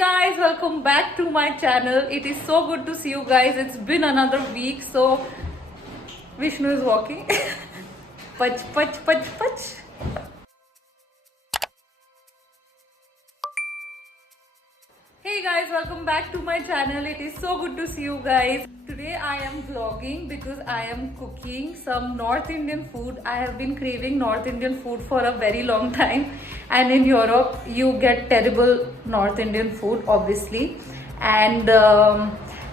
guys, welcome back to my channel. It is so good to see you guys. It's been another week. So Vishnu is walking. Pach pach pach pach. Hey guys, welcome back to my channel. It is so good to see you guys. Today I am vlogging because I am cooking some North Indian food. I have been craving North Indian food for a very long time, and in Europe you get terrible North Indian food obviously, and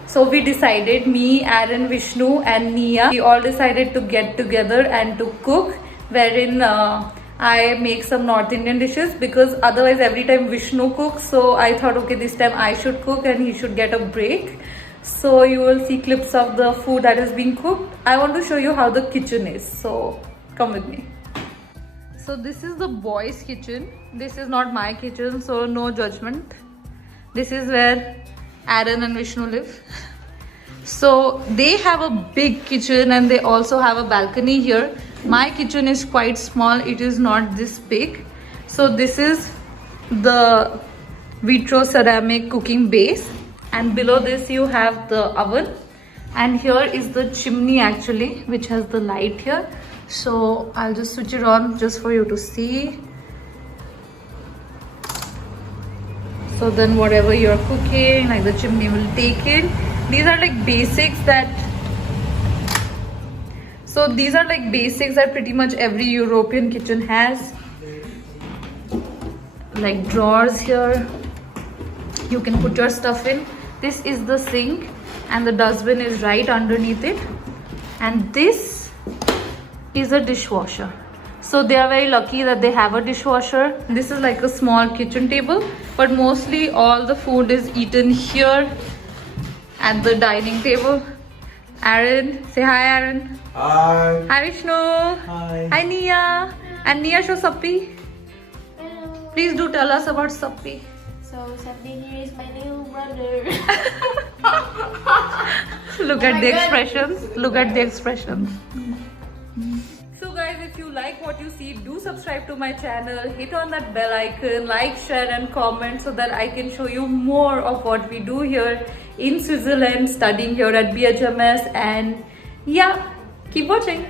so we decided, me, Aaron, Vishnu and Nia, we all decided to get together and to cook, wherein I make some North Indian dishes, because otherwise every time Vishnu cooks. So I thought, okay, this time I should cook and he should get a break. So you will see clips of the food that is being cooked. I want to show you how the kitchen is, so come with me. So this is the boys' kitchen. This is not my kitchen, so no judgment. This is where Aaron and Vishnu live. So they have a big kitchen and they also have a balcony here. My kitchen is quite small, it is not this big. So this is the vitro ceramic cooking base, and below this you have the oven, and here is the chimney actually, which has the light here. So I'll just switch it on just for you to see. So then whatever you're cooking, like the chimney will take it. These are like basics that pretty much every European kitchen has. Like drawers here, you can put your stuff in. This is the sink and the dustbin is right underneath it, and this is a dishwasher. So they are very lucky that they have a dishwasher. This is like a small kitchen table, but mostly all the food is eaten here at the dining table. Aaron, say hi Aaron. Hi. Hi Vishnu. Hi. Hi Nia. And Nia, show Sappi. Hello. Please do tell us about Sappi. So Sappi here is my little brother. Look at the expressions. Look at the expressions. So guys, if you like what you see, do subscribe to my channel, hit on that bell icon, like, share and comment, so that I can show you more of what we do here in Switzerland, studying here at BHMS. And yeah, keep watching.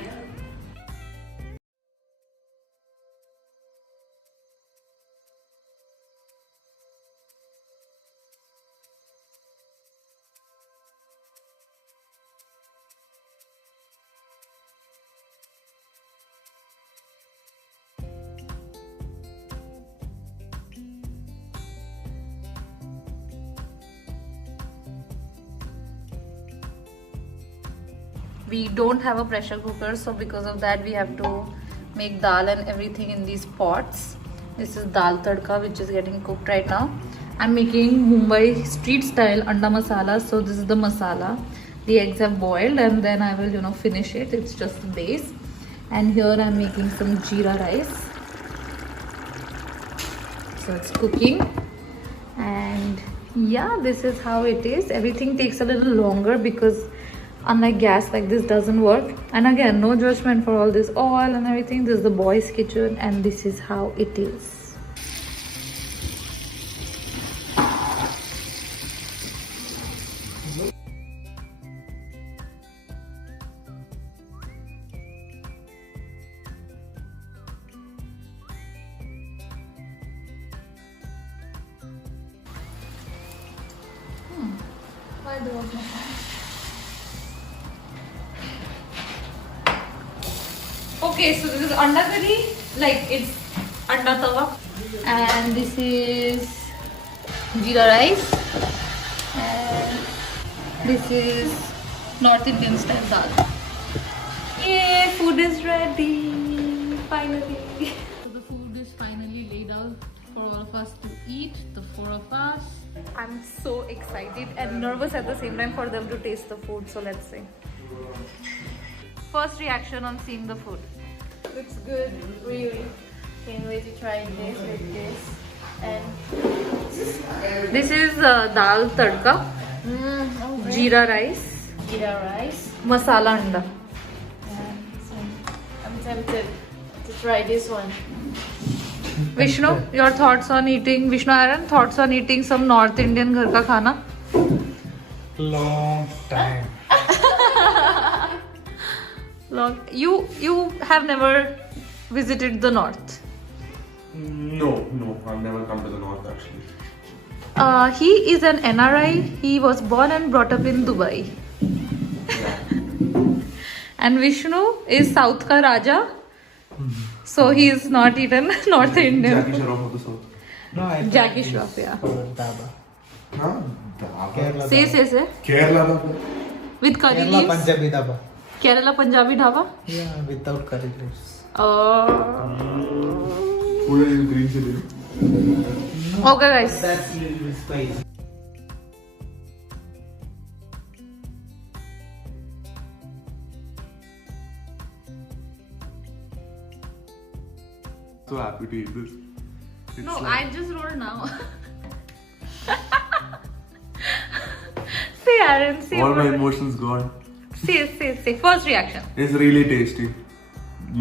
We don't have a pressure cooker, so because of that we have to make dal and everything in these pots. This is dal tadka, which is getting cooked right now. I'm making Mumbai street style anda masala. So this is the masala. The eggs have boiled and then I will finish it. It's just the base. And here I'm making some jeera rice. So it's cooking, and yeah, this is how it is. Everything takes a little longer because unlike gas, like this doesn't work. And again, no judgment for all this oil and everything. This is the boys' kitchen and this is how it is. Why there was no sound? Okay, so this is anda curry, like it's anda tawa, and this is jeera rice, and this is North Indian style dal. Yay, food is ready, finally. So the food is finally laid out for all of us to eat, the four of us. I'm so excited and nervous at the same time for them to taste the food. So let's see. First reaction on seeing the food. Looks good, really. Can't wait to try this with this. And This is dal tadka, jeera rice, jeera rice. masala anda. So I'm tempted to try this one. Vishnu, your thoughts on eating, Vishnu Aaron, thoughts on eating some North Indian ghar ka khana? Long time. You have never visited the north. No, I've never come to the north actually. He is an NRI. He was born and brought up in Dubai. And Vishnu is South ka Raja. So he is not even North Indian. Jackie Shroff of the south. No, I Jackie Shroff, yeah. Dhaba. Huh? Kerala. Say. Kerala dhaba. With curry Kerala leaves. Punjabi dhaba. Kerala Punjabi dhaba. Yeah, without curry leaves. Food is green chili. Okay, guys. That's little bit spicy. So happy to eat this. It's No, like- I just rolled now. Say, Aaron, say. all my what- emotions gone. Say. First reaction. It's really tasty.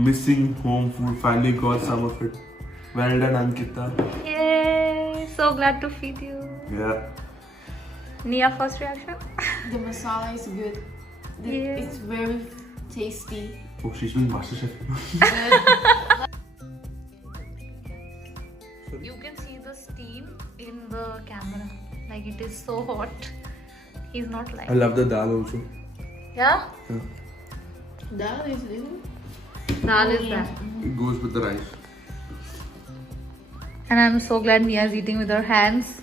Missing home food. Finally got some of it. Well done, Ankita. Yay! So glad to feed you. Yeah. Nia, first reaction. The masala is good. Yeah. It's very tasty. Oh, she's doing MasterChef. You can see the steam in the camera. Like it is so hot. He's not like. I love the dal also. Yeah? That is little. Dal is that. It goes with the rice. And I'm so glad Nia is eating with her hands.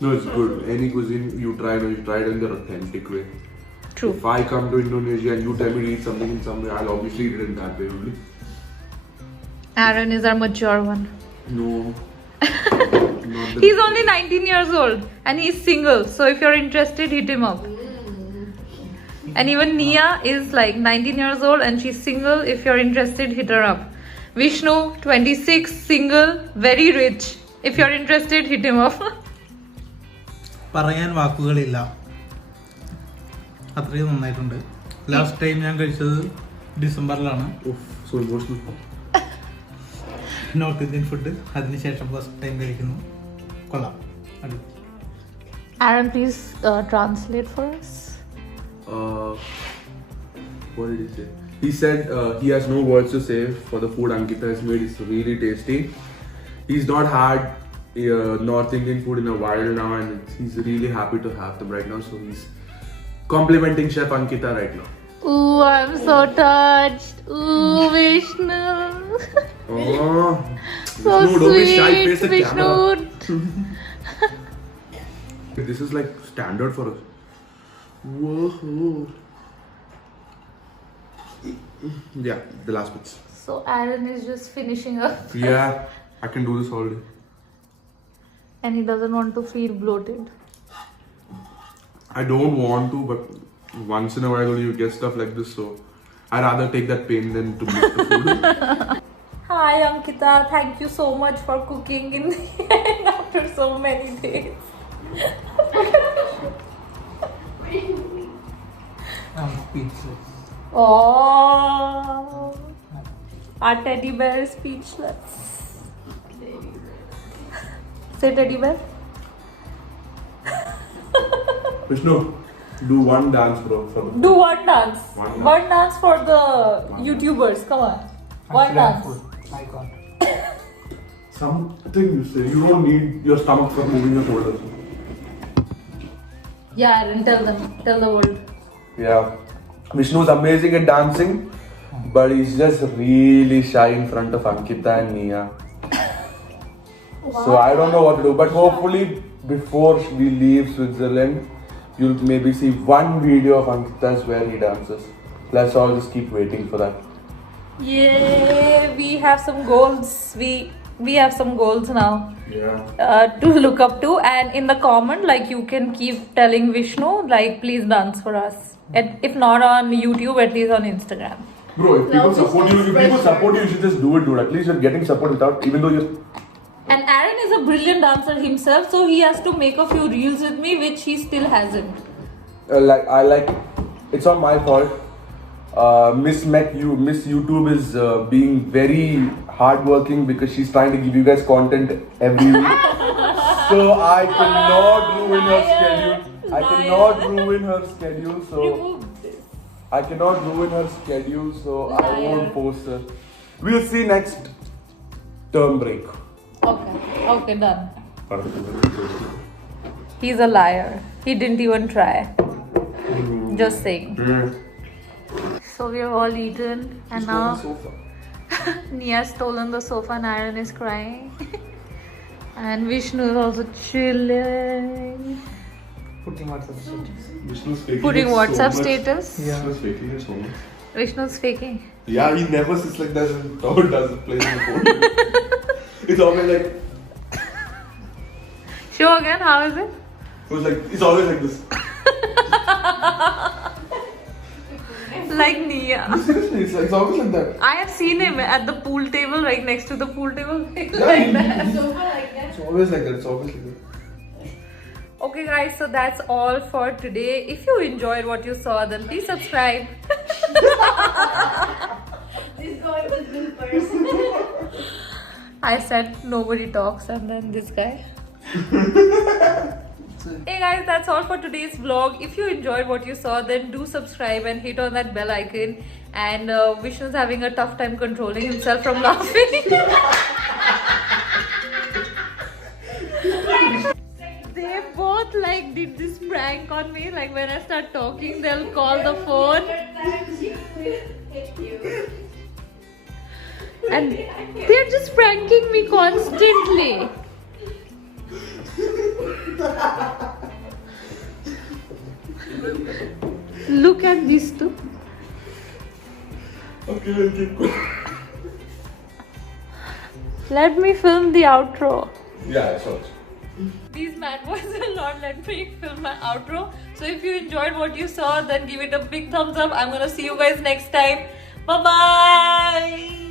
No, it's good. Any cuisine you try it in the authentic way. True. If I come to Indonesia and you tell me to eat something in some way, I'll obviously eat it in that way only. Aaron is our mature one. No. Not the He's only 19 years old and he's single. So if you're interested, hit him up. And even Nia is like 19 years old and she's single. If you're interested, hit her up. Vishnu, 26, single, very rich. If you're interested, hit him up. പറയാൻ വാക്കുകളില്ല അത്രയും നന്നായിട്ടുണ്ട് last time ഞാൻ കഴിച്ചത് ഡിസംബറിലാണ് Oof, so emotional. North Indian food അതിനുശേഷം first time കഴിക്കുന്നു കൊള്ളാം അടിപൊളി Aaron, please translate for us. What did he say? He said he has no words to say for the food Ankita has made. It's really tasty. He's not had North Indian food in a while now, and he's really happy to have them right now. So he's complimenting Chef Ankita right now. Ooh, I'm so touched. Ooh, Vishnu. Oh, So Vishnu, don't be shy. sweet, Face the Vishnu. camera. This is like standard for us. Whoa. Yeah, the last bits. So Aaron is just finishing up Yeah, I can do this all day. and he doesn't want to feel bloated. I don't want to, but once in a while you get stuff like this, so I'd rather take that pain than to miss the food. Hi Ankita, thank you so much for cooking in the end after so many days. Speechless Oh, our teddy bear is speechless. Say teddy bear. Vishnu, do one dance, bro. For the Do one dance. One dance. One dance for the YouTubers. Come on. One dance. I got something you say. You don't need your stomach for moving your shoulders. Yeah, Aaron, tell them. Tell the world. Yeah, Vishnu's amazing at dancing, but he's just really shy in front of Ankita and Nia. So I don't know what to do, but hopefully before we leave Switzerland, you'll maybe see one video of Ankita's where he dances. Let's all just keep waiting for that. Yeah, we have some goals. We have some goals now Yeah. to look up to, and in the comment, like you can keep telling Vishnu, like please dance for us. And if not on YouTube, at least on Instagram. Bro, if people support you, you should just do it, dude. At least you're getting support without, even though you're. And Aaron is a brilliant dancer himself, so he has to make a few reels with me, which he still hasn't. It's not my fault. Miss YouTube is being very hardworking because she's trying to give you guys content every week. So I cannot ruin her schedule. I cannot ruin her schedule. So Remove this. I cannot ruin her schedule. So I won't post her. We'll see next term break. Okay, done. He's a liar. He didn't even try. Just saying. So we have all eaten and now Nia's stolen the sofa and Aaron is crying. And Vishnu is also chilling. Putting WhatsApp status. Vishnu's faking Putting it so WhatsApp much. status. Yeah. Vishnu's faking it so much. Vishnu's faking. Yeah, he never sits like that and does plays on the phone. It's always like, Show again, how is it? it's always like this. Like Nia. Seriously, it's always like that. I have seen him at the pool table, right next to the pool table. Yeah, Sofa like that. it's always like that. It's always like that. Okay guys, so that's all for today. If you enjoyed what you saw, then please subscribe. This guy was good person. I said nobody talks and then this guy. Hey guys, that's all for today's vlog. If you enjoyed what you saw, then do subscribe and hit on that bell icon. And Vishnu's having a tough time controlling himself from laughing. They both like did this prank on me. Like when I start talking, they'll call the phone. And they're just pranking me constantly. Look at these two. Okay, we'll keep going. Let me film the outro. Yeah, sure. These mad boys will not let me film my outro. So if you enjoyed what you saw, then give it a big thumbs up. I'm gonna see you guys next time. Bye bye.